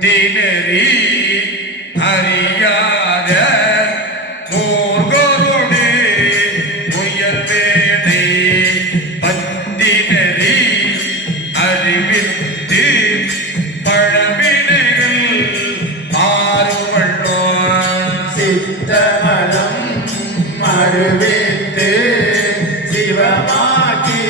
தினரி அறியாத மூர்கோடு உயர்வேதை பத்தினரி அறிவித்து பழவினைகள் மாறுபட்டோம் சித்தமலம் மறுவித்து சிவமாக்கி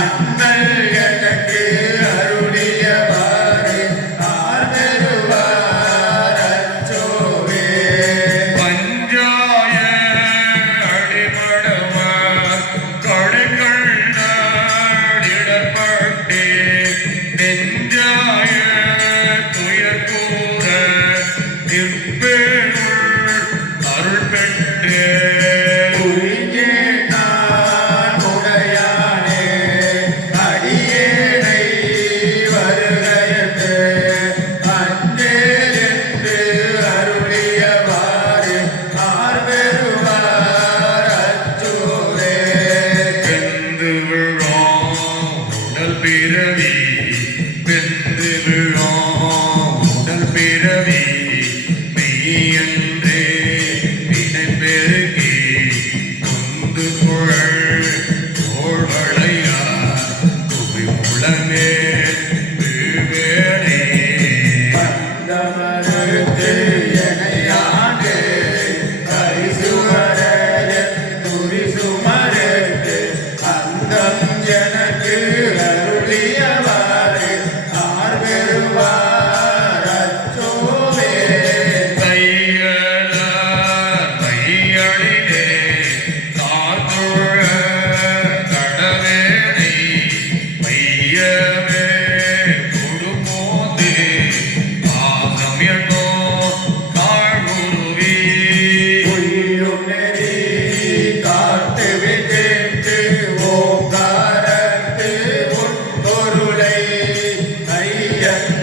my.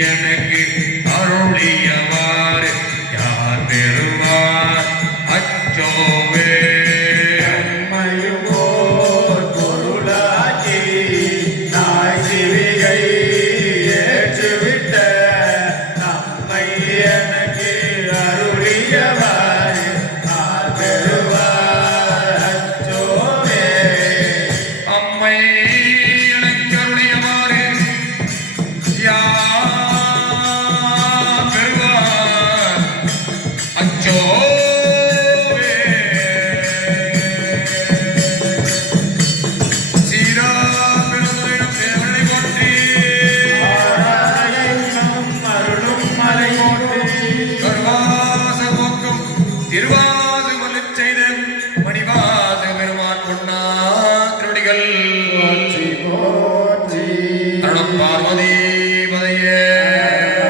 எனக்கு அருளியா నిర్వాణ